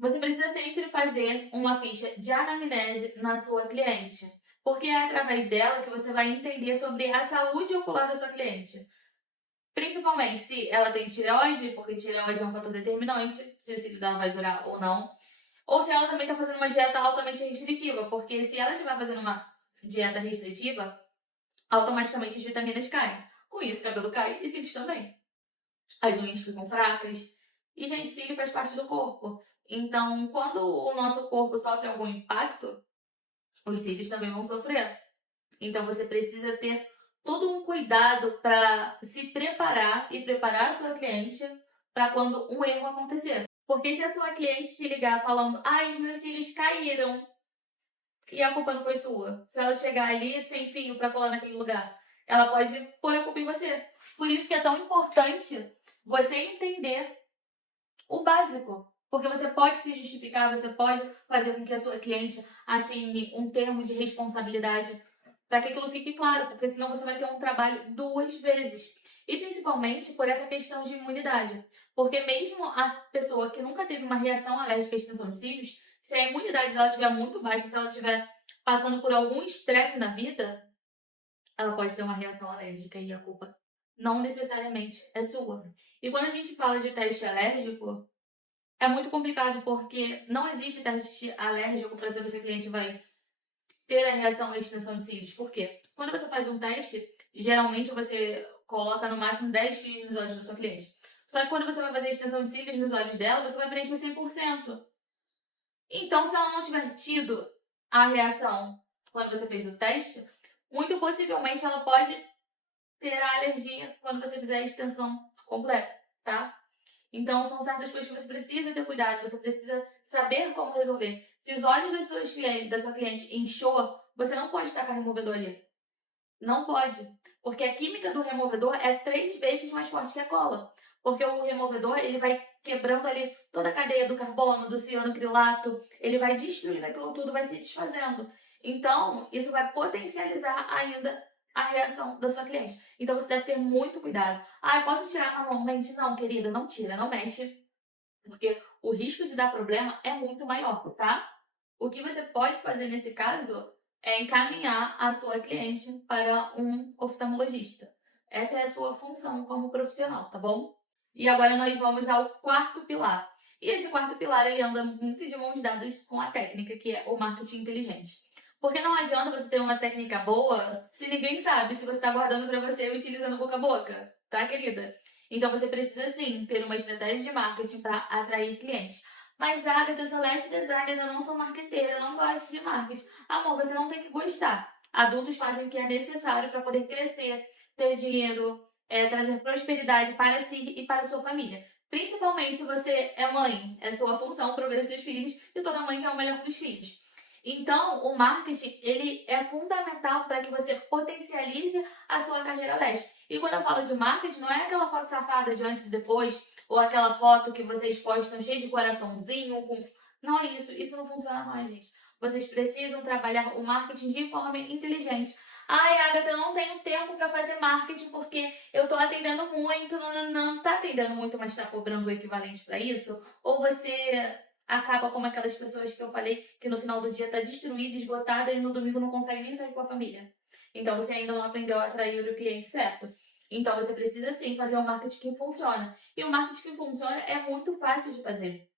Você precisa sempre fazer uma ficha de anamnese na sua cliente, porque é através dela que você vai entender sobre a saúde ocular da sua cliente. Principalmente se ela tem tireoide, porque tireoide é um fator determinante, se o ciclo dela vai durar ou não. Ou se ela também está fazendo uma dieta altamente restritiva, porque se ela estiver fazendo uma dieta restritiva, automaticamente as vitaminas caem. Com isso, o cabelo cai e cílios também. As unhas ficam fracas. E, gente, cílio faz parte do corpo. Então, quando o nosso corpo sofre algum impacto, os cílios também vão sofrer. Então, você precisa ter todo um cuidado para se preparar e preparar a sua cliente para quando um erro acontecer. Porque se a sua cliente te ligar falando, os meus cílios caíram, e a culpa não foi sua. Se ela chegar ali sem fio para colar naquele lugar, ela pode pôr a culpa em você. Por isso que é tão importante você entender o básico. Porque você pode se justificar, você pode fazer com que a sua cliente assine um termo de responsabilidade para que aquilo fique claro, porque senão você vai ter um trabalho 2 vezes. E principalmente por essa questão de imunidade. Porque mesmo a pessoa que nunca teve uma reação alérgica à extensão de cílios, se a imunidade dela estiver muito baixa, se ela estiver passando por algum estresse na vida, ela pode ter uma reação alérgica e a culpa não necessariamente é sua. E quando a gente fala de teste alérgico, é muito complicado porque não existe teste alérgico para saber se o cliente vai ter a reação à extensão de cílios. Por quê? Quando você faz um teste, geralmente você coloca no máximo 10 fios nos olhos da sua cliente. Só que quando você vai fazer a extensão de cílios nos olhos dela, você vai preencher 100%. Então, se ela não tiver tido a reação quando você fez o teste, muito possivelmente ela pode ter a alergia quando você fizer a extensão completa, tá? Então, são certas coisas que você precisa ter cuidado, você precisa saber como resolver. Se os olhos da sua cliente inchou, você não pode estar com a removedor ali. Não pode. Porque a química do removedor é 3 vezes mais forte que a cola. Porque o removedor, ele vai quebrando ali toda a cadeia do carbono, do cianocrilato, ele vai destruindo aquilo tudo, vai se desfazendo. Então, isso vai potencializar ainda a reação da sua cliente. Então, você deve ter muito cuidado. Posso tirar manualmente? Não, querida, não tira, não mexe. Porque o risco de dar problema é muito maior, tá? O que você pode fazer nesse caso é encaminhar a sua cliente para um oftalmologista. Essa é a sua função como profissional, tá bom? E agora nós vamos ao quarto pilar. E esse quarto pilar, ele anda muito de mãos dadas com a técnica, que é o marketing inteligente. Porque não adianta você ter uma técnica boa se ninguém sabe se você está guardando para você utilizando boca a boca, tá, querida? Então você precisa sim ter uma estratégia de marketing para atrair clientes. Mas Agatha, eu sou lash designer, eu não sou marqueteira, eu não gosto de marketing. Amor, você não tem que gostar. Adultos fazem o que é necessário para poder crescer, ter dinheiro, trazer prosperidade para si e para a sua família. Principalmente se você é mãe, é sua função prover seus filhos e toda mãe quer o melhor para os filhos. Então, o marketing, ele é fundamental para que você potencialize a sua carreira lash. E quando eu falo de marketing, não é aquela foto safada de antes e depois, ou aquela foto que vocês postam cheia de coraçãozinho. Não é isso. Isso não funciona mais, gente. Vocês precisam trabalhar o marketing de forma inteligente. Agatha, eu não tenho tempo para fazer marketing porque eu tô atendendo muito. Não tá atendendo muito, mas tá cobrando o equivalente para isso? Ou você acaba como aquelas pessoas que eu falei que no final do dia tá destruída, esgotada e no domingo não consegue nem sair com a família? Então você ainda não aprendeu a atrair o cliente certo. Então você precisa sim fazer um marketing que funciona. E o marketing que funciona é muito fácil de fazer.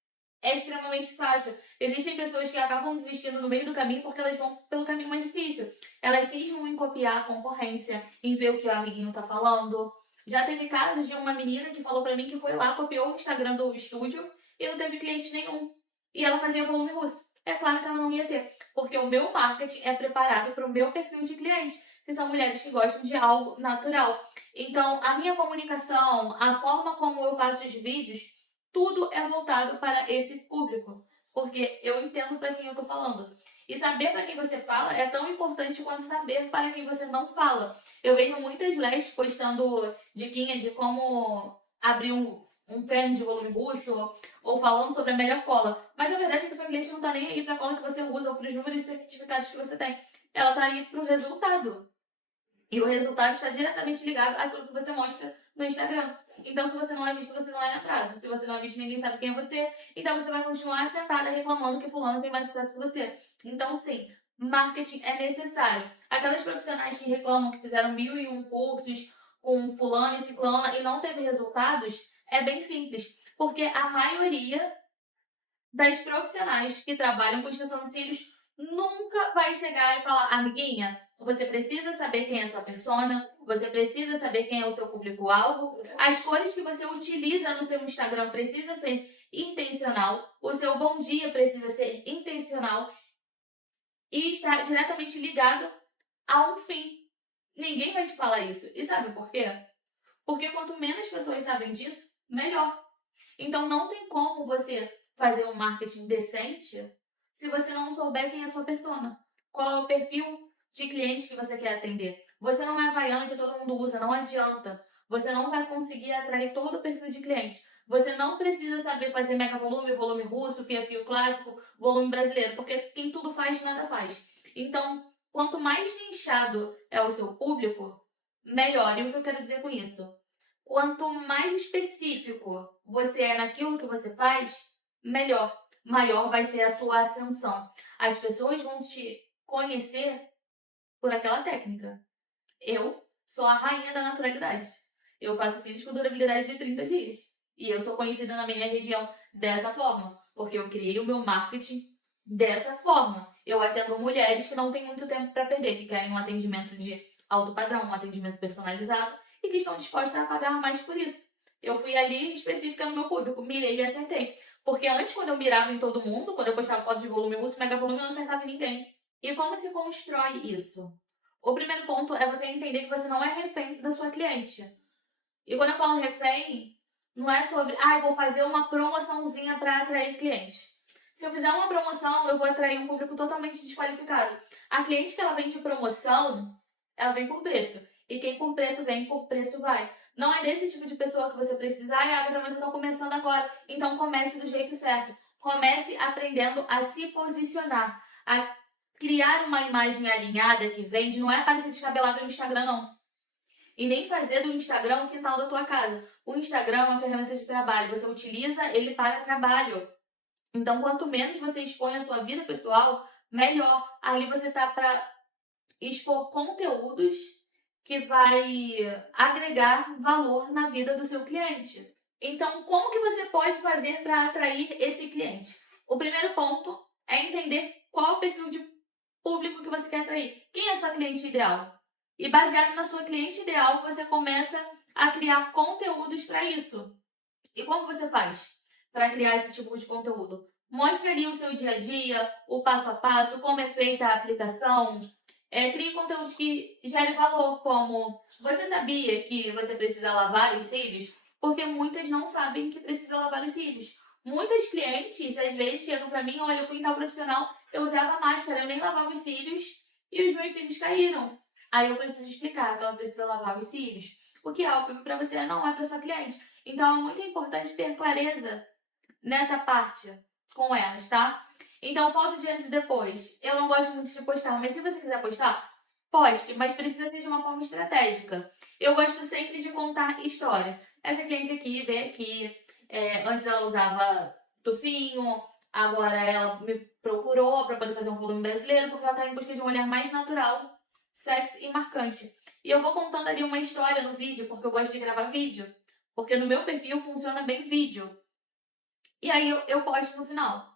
É extremamente fácil. Existem pessoas que acabam desistindo no meio do caminho porque elas vão pelo caminho mais difícil. Elas cismam em copiar a concorrência, em ver o que o amiguinho tá falando. Já teve casos de uma menina que falou pra mim que foi lá, copiou o Instagram do estúdio e não teve cliente nenhum. E ela fazia volume russo. É claro que ela não ia ter, porque o meu marketing é preparado para o meu perfil de cliente, que são mulheres que gostam de algo natural. Então, a minha comunicação, a forma como eu faço os vídeos, tudo é voltado para esse público. porque eu entendo para quem eu tô falando. E saber para quem você fala é tão importante quanto saber para quem você não fala. Eu vejo muitas lés postando diquinha de como abrir um feno de volume russo ou falando sobre a melhor cola. Mas a verdade é que sua cliente não tá nem aí pra cola que você usa ou pros números certificados que você tem. Ela tá aí pro resultado. E o resultado está diretamente ligado àquilo que você mostra no Instagram. Então, se você não é visto, você não é lembrado. Se você não é visto, ninguém sabe quem é você. Então, você vai continuar sentada reclamando que fulano tem mais sucesso que você. Então, sim, marketing é necessário. Aquelas profissionais que reclamam que fizeram 1001 cursos com fulano e ciclana e não teve resultados, é bem simples. Porque a maioria das profissionais que trabalham com extensão de cílios nunca vai chegar e falar, amiguinha, você precisa saber quem é a sua persona, você precisa saber quem é o seu público-alvo, as cores que você utiliza no seu Instagram precisa ser intencional, o seu bom dia precisa ser intencional e está diretamente ligado a um fim. Ninguém vai te falar isso. E sabe por quê? Porque quanto menos pessoas sabem disso, melhor. Então não tem como você fazer um marketing decente se você não souber quem é a sua persona. Qual é o perfil de cliente que você quer atender. Você não é a Havaiana que todo mundo usa, não adianta. Você não vai conseguir atrair todo o perfil de cliente. Você não precisa saber fazer mega volume, volume russo, fio clássico, volume brasileiro, porque quem tudo faz, nada faz. Então, quanto mais nichado é o seu público, melhor. E o que eu quero dizer com isso? Quanto mais específico você é naquilo que você faz, melhor. Maior vai ser a sua ascensão. As pessoas vão te conhecer por aquela técnica. Eu sou a rainha da naturalidade. Eu faço cílios com durabilidade de 30 dias. E eu sou conhecida na minha região dessa forma. Porque eu criei o meu marketing dessa forma. Eu atendo mulheres que não têm muito tempo para perder, que querem um atendimento de alto padrão, um atendimento personalizado e que estão dispostas a pagar mais por isso. Eu fui ali específica no meu público, mirei e acertei. Porque antes, quando eu mirava em todo mundo, quando eu postava fotos de volume russo, mega volume, eu não acertava em ninguém. E como se constrói isso? O primeiro ponto é você entender que você não é refém da sua cliente. E quando eu falo refém, não é sobre, eu vou fazer uma promoçãozinha para atrair clientes. Se eu fizer uma promoção, eu vou atrair um público totalmente desqualificado. A cliente que ela vem de promoção, ela vem por preço. E quem por preço vem, por preço vai. Não é desse tipo de pessoa que você precisa. Agatha, mas eu tô começando agora. Então comece do jeito certo. Comece aprendendo a se posicionar. A criar uma imagem alinhada que vende. Não é aparecer descabelado no Instagram, não. E nem fazer do Instagram o quintal da tua casa. O Instagram é uma ferramenta de trabalho. Você utiliza ele para trabalho. Então, quanto menos você expõe a sua vida pessoal, melhor. Ali você tá para expor conteúdos que vai agregar valor na vida do seu cliente. Então, como que você pode fazer para atrair esse cliente? O primeiro ponto é entender qual o perfil de público que você quer atrair. Quem é a sua cliente ideal? E baseado na sua cliente ideal, você começa a criar conteúdos para isso. E como você faz para criar esse tipo de conteúdo? Mostre ali o seu dia a dia, o passo a passo, como é feita a aplicação. Crie conteúdos que gerem valor, como você sabia que você precisa lavar os cílios? Porque muitas não sabem que precisa lavar os cílios. Muitas clientes, às vezes, chegam para mim, olha, eu fui em tal profissional, eu usava máscara, eu nem lavava os cílios e os meus cílios caíram. Aí eu preciso explicar que ela precisa lavar os cílios. O que é óbvio para você não é para sua cliente. Então é muito importante ter clareza nessa parte com elas, tá? Então, foto de antes e depois. Eu não gosto muito de postar, mas se você quiser postar, poste, mas precisa ser de uma forma estratégica. Eu gosto sempre de contar história. Essa cliente aqui vê que antes ela usava tufinho, agora ela me procurou para poder fazer um volume brasileiro, porque ela está em busca de um olhar mais natural, sexy e marcante. E eu vou contando ali uma história no vídeo, porque eu gosto de gravar vídeo. Porque no meu perfil funciona bem vídeo. E aí eu posto no final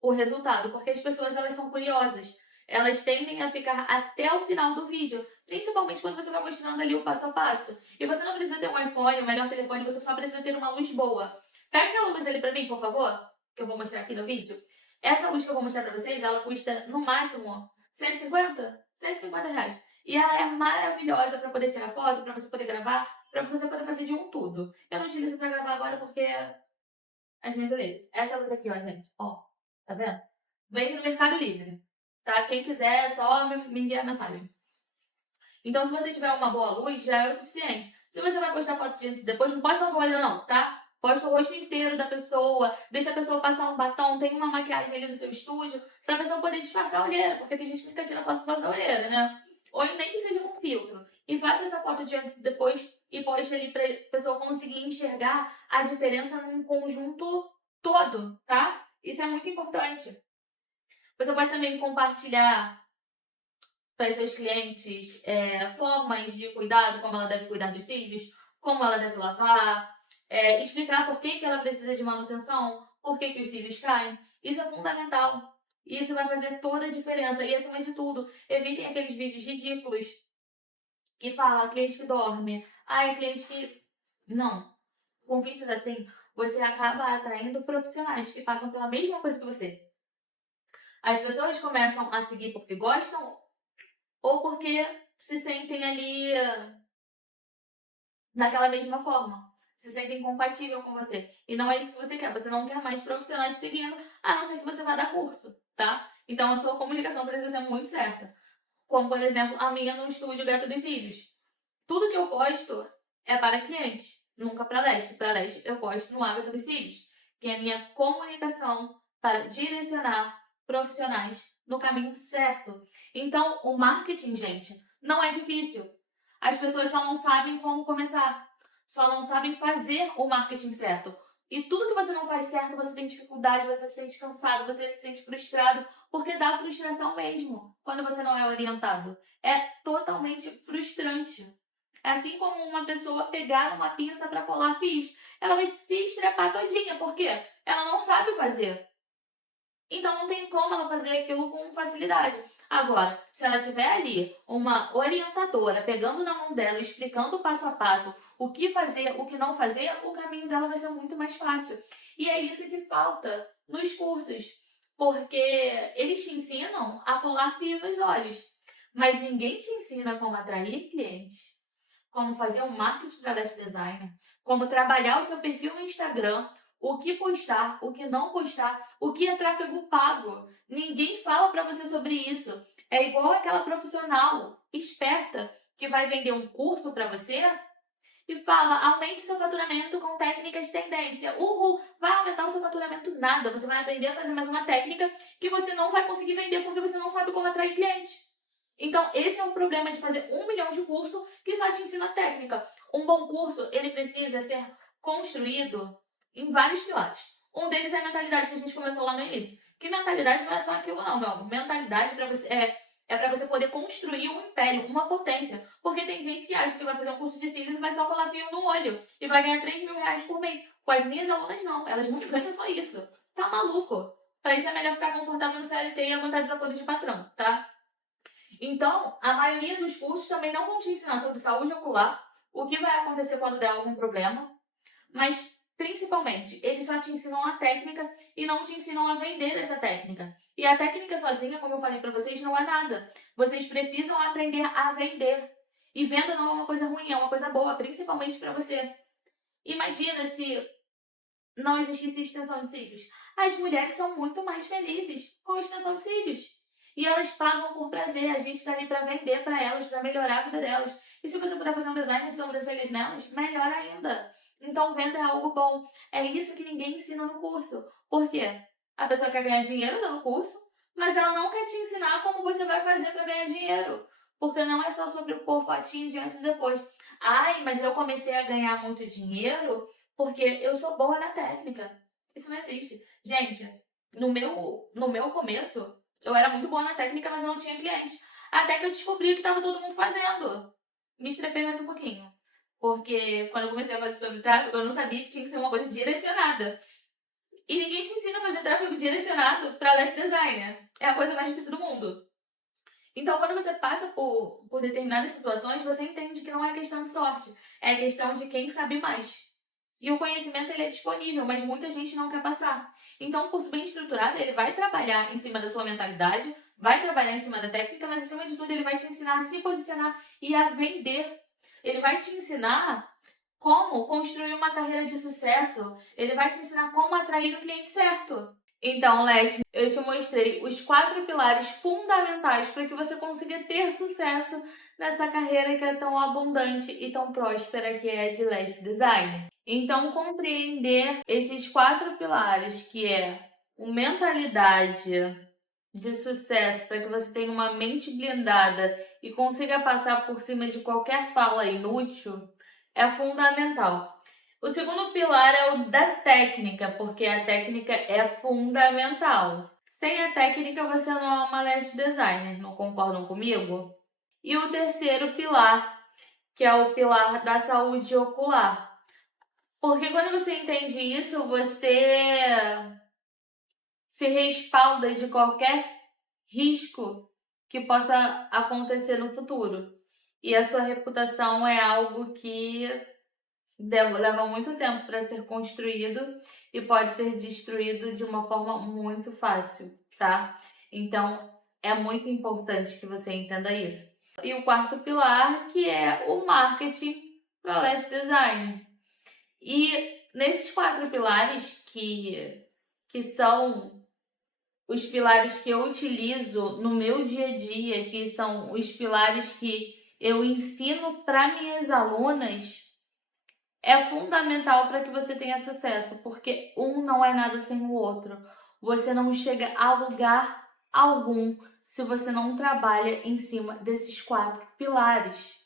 o resultado, porque as pessoas elas são curiosas. Elas tendem a ficar até o final do vídeo, principalmente quando você vai mostrando ali o passo a passo. E você não precisa ter um iPhone, o melhor telefone, você só precisa ter uma luz boa. Pega aquela luz ali pra mim, por favor, que eu vou mostrar aqui no vídeo. Essa luz que eu vou mostrar pra vocês, ela custa no máximo 150? 150 reais. E ela é maravilhosa pra poder tirar foto, pra você poder gravar, pra você poder fazer de um tudo. Eu não utilizo pra gravar agora porque as minhas orelhas. Essa luz aqui, ó, gente, ó. Tá vendo? Vende no Mercado Livre. Tá? Quem quiser, é só me enviar mensagem. Então, se você tiver uma boa luz, já é o suficiente. Se você vai postar foto de antes e depois, não posta só o olho não, tá? Posta o rosto inteiro da pessoa, deixa a pessoa passar um batom, tem uma maquiagem ali no seu estúdio, pra pessoa poder disfarçar a olheira, porque tem gente que fica tirando foto por causa da olheira, né? Ou nem que seja com filtro. E faça essa foto de antes e depois e poste ali pra pessoa conseguir enxergar a diferença num conjunto todo, tá? Isso é muito importante. Você pode também compartilhar para os seus clientes formas de cuidado, como ela deve cuidar dos cílios, como ela deve lavar, explicar por que ela precisa de manutenção, por que os cílios caem. Isso é fundamental. Isso vai fazer toda a diferença. E, acima de tudo, evitem aqueles vídeos ridículos que falam cliente que dorme, cliente que... Não. Com vídeos assim, você acaba atraindo profissionais que passam pela mesma coisa que você. As pessoas começam a seguir porque gostam ou porque se sentem ali daquela mesma forma. Se sentem compatível com você. E não é isso que você quer. Você não quer mais profissionais seguindo, a não ser que você vá dar curso, tá? Então a sua comunicação precisa ser muito certa. Como, por exemplo, a minha no estúdio Gato dos Cílios. Tudo que eu posto é para clientes, nunca para leste. Para leste eu posto no Hábito dos Cílios, que é a minha comunicação para direcionar profissionais no caminho certo. Então, o marketing, gente, não é difícil. As pessoas só não sabem como começar. Só não sabem fazer o marketing certo. E tudo que você não faz certo, você tem dificuldade, você se sente cansado, você se sente frustrado, porque dá frustração mesmo quando você não é orientado. É totalmente frustrante. É assim como uma pessoa pegar uma pinça para colar fios. Ela vai se estrepar todinha, porque ela não sabe fazer. Então não tem como ela fazer aquilo com facilidade. Agora, se ela tiver ali uma orientadora pegando na mão dela, explicando passo a passo o que fazer, o que não fazer, o caminho dela vai ser muito mais fácil. E é isso que falta nos cursos, porque eles te ensinam a colar fio nos olhos, mas ninguém te ensina como atrair clientes, como fazer um marketing para lash designer, como trabalhar o seu perfil no Instagram, o que postar, o que não postar, o que é tráfego pago. Ninguém fala para você sobre isso. É igual aquela profissional esperta que vai vender um curso para você e fala: aumente seu faturamento com técnicas de tendência. Uhul, vai aumentar o seu faturamento nada. Você vai aprender a fazer mais uma técnica que você não vai conseguir vender porque você não sabe como atrair cliente. Então, esse é o problema de fazer 1 milhão de curso que só te ensina técnica. Um bom curso, ele precisa ser construído em vários pilares. Um deles é a mentalidade que a gente começou lá no início. Que mentalidade não é só aquilo não, meu amor. Mentalidade pra você é para você poder construir um império, uma potência. Porque tem gente que acha que vai fazer um curso de cílios e vai só colar fio no olho e vai ganhar 3 mil reais por mês. Com as minhas alunas não, elas não ganham só isso. Tá maluco? Pra isso é melhor ficar confortável no CLT e aguentar desafios de patrão, tá? Então, a maioria dos cursos também não vão te ensinar sobre saúde ocular, o que vai acontecer quando der algum problema, mas principalmente, eles só te ensinam a técnica e não te ensinam a vender essa técnica. E a técnica sozinha, como eu falei para vocês, não é nada. Vocês precisam aprender a vender. E venda não é uma coisa ruim, é uma coisa boa, principalmente para você. Imagina se não existisse extensão de cílios. As mulheres são muito mais felizes com extensão de cílios. E elas pagam por prazer. A gente está ali para vender para elas, para melhorar a vida delas. E se você puder fazer um design de sobrancelhas nelas, melhor ainda. Então, venda é algo bom. É isso que ninguém ensina no curso. Por quê? A pessoa quer ganhar dinheiro dando curso, mas ela não quer te ensinar como você vai fazer para ganhar dinheiro. Porque não é só sobre pôr fotinho de antes e depois. Ai, mas eu comecei a ganhar muito dinheiro porque eu sou boa na técnica. Isso não existe. Gente, no meu começo, eu era muito boa na técnica, mas eu não tinha cliente. Até que eu descobri o que estava todo mundo fazendo. Me estrepei mais um pouquinho. Porque quando eu comecei a fazer sobre tráfego, eu não sabia que tinha que ser uma coisa direcionada. E ninguém te ensina a fazer tráfego direcionado para lash designer. É a coisa mais difícil do mundo. Então, quando você passa por determinadas situações, você entende que não é questão de sorte. É questão de quem sabe mais. E o conhecimento ele é disponível, mas muita gente não quer passar. Então, um curso bem estruturado, ele vai trabalhar em cima da sua mentalidade, vai trabalhar em cima da técnica, mas acima de tudo ele vai te ensinar a se posicionar e a vender. Ele vai te ensinar como construir uma carreira de sucesso. Ele vai te ensinar como atrair o cliente certo. Então, Leste, eu te mostrei os 4 pilares fundamentais para que você consiga ter sucesso nessa carreira que é tão abundante e tão próspera que é de Lash Design. Então, compreender esses 4 pilares, que é o mentalidade de sucesso, para que você tenha uma mente blindada e consiga passar por cima de qualquer fala inútil, é fundamental. O segundo pilar é o da técnica, porque a técnica é fundamental. Sem a técnica, você não é uma lash designer, não concordam comigo? E o terceiro pilar, que é o pilar da saúde ocular. Porque quando você entende isso, você se respalda de qualquer risco que possa acontecer no futuro. E a sua reputação é algo que leva muito tempo para ser construído e pode ser destruído de uma forma muito fácil, tá? Então, é muito importante que você entenda isso. E o quarto pilar, que é o marketing para Lash Design. E nesses 4 pilares, que são os pilares que eu utilizo no meu dia a dia, que são os pilares que eu ensino para minhas alunas, é fundamental para que você tenha sucesso, porque um não é nada sem o outro. Você não chega a lugar algum se você não trabalha em cima desses 4 pilares.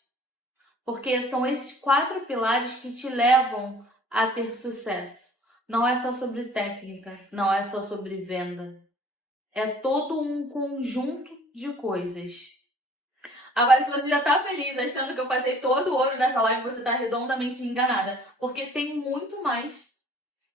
Porque são esses 4 pilares que te levam a ter sucesso. Não é só sobre técnica, não é só sobre venda. É todo um conjunto de coisas. Agora, se você já tá feliz achando que eu passei todo o ouro nessa live, você tá redondamente enganada. Porque tem muito mais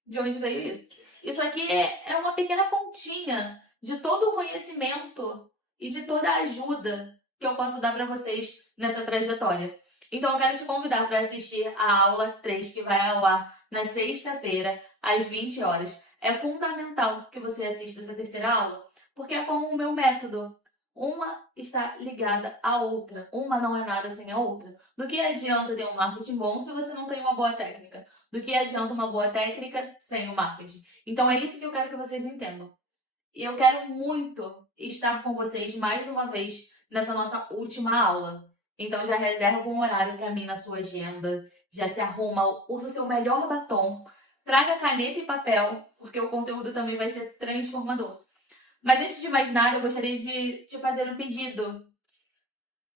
de onde veio isso. Isso aqui é uma pequena pontinha de todo o conhecimento e de toda a ajuda que eu posso dar para vocês nessa trajetória. Então, eu quero te convidar para assistir a aula 3, que vai ao ar na sexta-feira, às 20 horas. É fundamental que você assista essa terceira aula, porque é como o meu método. Uma está ligada à outra. Uma não é nada sem a outra. Do que adianta ter um marketing bom se você não tem uma boa técnica? Do que adianta uma boa técnica sem o marketing? Então é isso que eu quero que vocês entendam. E eu quero muito estar com vocês mais uma vez nessa nossa última aula. Então já reserva um horário para mim na sua agenda, já se arruma, usa o seu melhor batom, traga caneta e papel, porque o conteúdo também vai ser transformador. Mas antes de mais nada, eu gostaria de te fazer um pedido.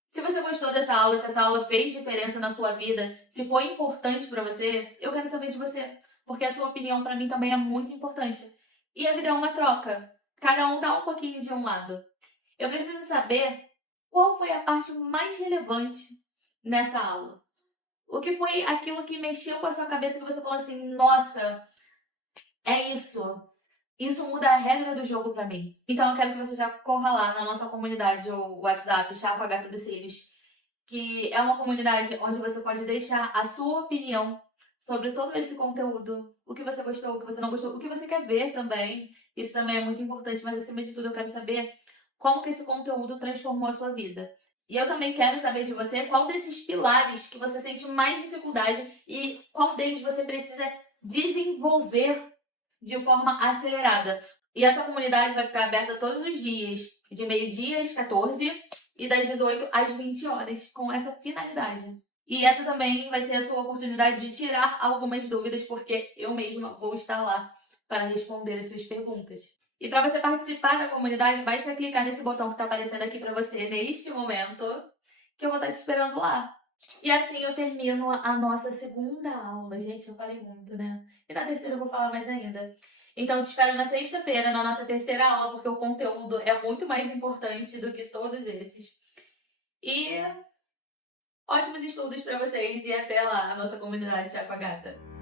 Se você gostou dessa aula, se essa aula fez diferença na sua vida, se foi importante para você, eu quero saber de você, porque a sua opinião para mim também é muito importante. E a vida é uma troca. Cada um dá um pouquinho de um lado. Eu preciso saber qual foi a parte mais relevante nessa aula. O que foi aquilo que mexeu com a sua cabeça que você falou assim, nossa, é isso. Isso muda a regra do jogo pra mim. Então eu quero que você já corra lá na nossa comunidade, o WhatsApp, Chá com a Gata dos Cílios, que é uma comunidade onde você pode deixar a sua opinião sobre todo esse conteúdo. O que você gostou, o que você não gostou, o que você quer ver também. Isso também é muito importante, mas acima de tudo eu quero saber como que esse conteúdo transformou a sua vida. E eu também quero saber de você qual desses pilares que você sente mais dificuldade e qual deles você precisa desenvolver de forma acelerada. E essa comunidade vai ficar aberta todos os dias, de meio-dia às 14 e das 18 às 20 horas, com essa finalidade. E essa também vai ser a sua oportunidade de tirar algumas dúvidas, porque eu mesma vou estar lá para responder as suas perguntas. E para você participar da comunidade, basta clicar nesse botão que está aparecendo aqui para você neste momento, que eu vou estar te esperando lá. E assim eu termino a nossa segunda aula. Gente, eu falei muito, né? E na terceira eu vou falar mais ainda. Então, te espero na sexta-feira, na nossa terceira aula, porque o conteúdo é muito mais importante do que todos esses. E ótimos estudos para vocês e até lá, a nossa comunidade Chá com a Gata.